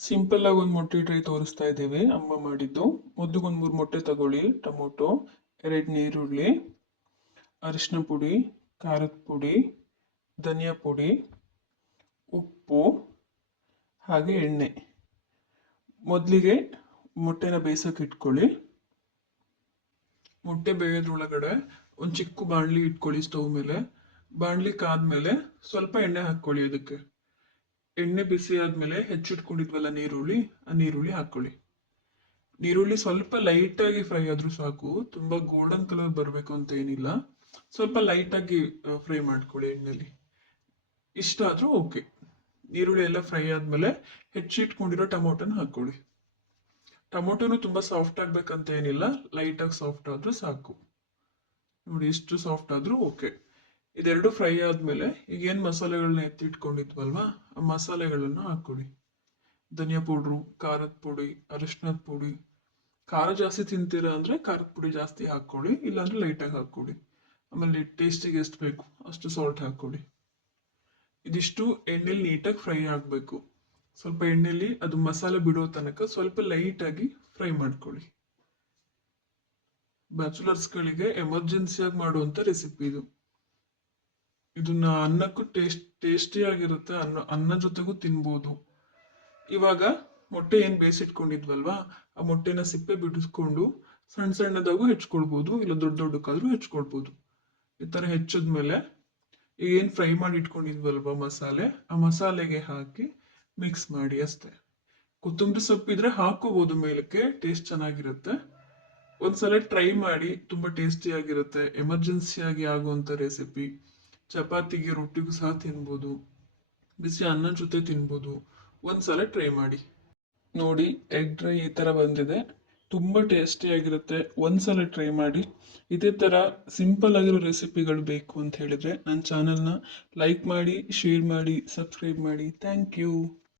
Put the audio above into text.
Simple ಆಗಿ ಒಂದು ಮೊಟ್ಟೆ ಟ್ರೈ ತೋರಿಸ್ತಾ ಇದ್ದೇವೆ ಅಮ್ಮ ಮಾಡಿದ್ದು. ಮೊದಲಿಗೆ ಒಂದು 3 ಮೊಟ್ಟೆ ತಗೊಳ್ಳಿ, ಟೊಮೊಟೊ, 2 ನೀರುಳ್ಳಿ, ಅರಿಶಿನ ಪುಡಿ, ಖಾರದ ಪುಡಿ, ಧನಿಯಾ ಪುಡಿ, ಉಪ್ಪು ಹಾಗೆ ಎಣ್ಣೆ. ಮೊದಲಿಗೆ ಮೊಟ್ಟೆನ ಬೇಯಿಸೋಕೆ ಇಟ್ಕೊಳ್ಳಿ. ಮೊಟ್ಟೆ ಬೇಯೋದ್ರೊಳಗಡೆ ಒಂದು ಚಿಕ್ಕ ಬಾಣಲಿ ಇಟ್ಕೊಳ್ಳಿ ಸ್ಟವ್ ಮೇಲೆ. ಬಾಣಲಿ ಕಾದ್ಮೇಲೆ ಸ್ವಲ್ಪ ಎಣ್ಣೆ ಹಾಕ್ಕೊಳ್ಳಿ. ಅದಕ್ಕೆ ಎಣ್ಣೆ ಬಿಸಿ ಆದ್ಮೇಲೆ ಹೆಚ್ಚಿಟ್ಕೊಂಡಿದ್ವಲ್ಲ ನೀರುಳ್ಳಿ, ಆ ನೀರುಳ್ಳಿ ಹಾಕ್ಕೊಳ್ಳಿ. ನೀರುಳ್ಳಿ ಸ್ವಲ್ಪ ಲೈಟಾಗಿ ಫ್ರೈ ಆದ್ರೂ ಸಾಕು, ತುಂಬಾ ಗೋಲ್ಡನ್ ಕಲರ್ ಬರಬೇಕು ಅಂತ ಏನಿಲ್ಲ. ಸ್ವಲ್ಪ ಲೈಟಾಗಿ ಫ್ರೈ ಮಾಡ್ಕೊಳ್ಳಿ ಎಣ್ಣೆಲಿ, ಇಷ್ಟ ಆದ್ರೂ ಓಕೆ. ನೀರುಳ್ಳಿ ಎಲ್ಲ ಫ್ರೈ ಆದ್ಮೇಲೆ ಹೆಚ್ಚಿಟ್ಕೊಂಡಿರೋ ಟೊಮೊಟೊನ ಹಾಕ್ಕೊಳ್ಳಿ. ಟೊಮೊಟೊನು ತುಂಬಾ ಸಾಫ್ಟ್ ಆಗ್ಬೇಕಂತ ಏನಿಲ್ಲ, ಲೈಟಾಗಿ ಸಾಫ್ಟ್ ಆದ್ರೂ ಸಾಕು. ನೋಡಿ, ಎಷ್ಟು ಸಾಫ್ಟ್ ಆದ್ರೂ ಓಕೆ. ಇದೆರಡು ಫ್ರೈ ಆದ್ಮೇಲೆ ಈಗ ಏನ್ ಮಸಾಲೆಗಳನ್ನ ಎತ್ತಿಟ್ಕೊಂಡಿದ್ವಲ್ವಾ, ಆ ಮಸಾಲೆಗಳನ್ನ ಹಾಕೊಳ್ಳಿ. ಧನಿಯಾ ಪೌಡ್ರು, ಖಾರದ ಪುಡಿ, ಅರಿಶಿನದ ಪುಡಿ. ಖಾರ ಜಾಸ್ತಿ ತಿಂತೀರಾ ಅಂದ್ರೆ ಖಾರದ ಪುಡಿ ಜಾಸ್ತಿ ಹಾಕೊಳ್ಳಿ, ಇಲ್ಲಾಂದ್ರೆ ಲೈಟಾಗಿ ಹಾಕೊಳ್ಳಿ. ಆಮೇಲೆ ಟೇಸ್ಟಿಗೆ ಎಷ್ಟು ಬೇಕು ಅಷ್ಟು ಸಾಲ್ಟ್ ಹಾಕೊಳ್ಳಿ. ಇದಿಷ್ಟು ಎಣ್ಣೆಲಿ ನೀಟಾಗಿ ಫ್ರೈ ಆಗಬೇಕು. ಸ್ವಲ್ಪ ಎಣ್ಣೆಲಿ ಅದು ಮಸಾಲೆ ಬಿಡೋ ತನಕ ಸ್ವಲ್ಪ ಲೈಟಾಗಿ ಫ್ರೈ ಮಾಡ್ಕೊಳ್ಳಿ. ಬ್ಯಾಚುಲರ್ಸ್ಗಳಿಗೆ ಎಮರ್ಜೆನ್ಸಿಯಾಗಿ ಮಾಡುವಂತ ರೆಸಿಪಿ ಇದು. ಇದನ್ನ ಅನ್ನಕ್ಕೂ ಟೇಸ್ಟಿಯಾಗಿರುತ್ತೆ, ಅನ್ನ ಜೊತೆಗೂ ತಿನ್ಬೋದು. ಇವಾಗ ಮೊಟ್ಟೆ ಏನ್ ಬೇಯಿಸಿಟ್ಕೊಂಡಿದ್ವಲ್ವಾ, ಆ ಮೊಟ್ಟೆನ ಸಿಪ್ಪೆ ಬಿಡಿಸ್ಕೊಂಡು ಸಣ್ಣ ಸಣ್ಣದಾಗೂ ಹೆಚ್ಕೊಳ್ಬೋದು, ಇಲ್ಲ ದೊಡ್ಡ ದೊಡ್ಡಕ್ಕಾದ್ರೂ ಹೆಚ್ಕೊಳ್ಬೋದು. ಈ ತರ ಹೆಚ್ಚಿದ್ಮೇಲೆ ಈಗ ಏನ್ ಫ್ರೈ ಮಾಡಿ ಇಟ್ಕೊಂಡಿದ್ವಲ್ವಾ ಮಸಾಲೆ, ಆ ಮಸಾಲೆಗೆ ಹಾಕಿ ಮಿಕ್ಸ್ ಮಾಡಿ ಅಷ್ಟೇ. ಕೊತ್ತಂಬರಿ ಸೊಪ್ಪಿದ್ರೆ ಹಾಕೋಬಹುದು ಮೇಲಕ್ಕೆ, ಟೇಸ್ಟ್ ಚೆನ್ನಾಗಿರುತ್ತೆ. ಒಂದ್ಸಲ ಟ್ರೈ ಮಾಡಿ, ತುಂಬಾ ಟೇಸ್ಟಿ ಆಗಿರುತ್ತೆ. ಎಮರ್ಜೆನ್ಸಿಯಾಗಿ ಆಗುವಂತ ರೆಸಿಪಿ. ಚಪಾತಿಗೆ, ರೊಟ್ಟಿಗೂ ಸಹ ತಿನ್ಬೋದು, ಬಿಸಿ ಅನ್ನ ಜೊತೆ ತಿನ್ಬೋದು. ಒಂದ್ಸಲ ಟ್ರೈ ಮಾಡಿ ನೋಡಿ. ಎಗ್ ಡ್ರೈ ಈ ತರ ಬಂದಿದೆ, ತುಂಬಾ ಟೇಸ್ಟಿ ಆಗಿರುತ್ತೆ. ಒಂದ್ಸಲ ಟ್ರೈ ಮಾಡಿ. ಇದೇ ತರ ಸಿಂಪಲ್ ಆಗಿರೋ ರೆಸಿಪಿಗಳು ಬೇಕು ಅಂತ ಹೇಳಿದ್ರೆ ನನ್ನ ಚಾನೆಲ್ನ ಲೈಕ್ ಮಾಡಿ, ಶೇರ್ ಮಾಡಿ, ಸಬ್ಸ್ಕ್ರೈಬ್ ಮಾಡಿ. Thank you.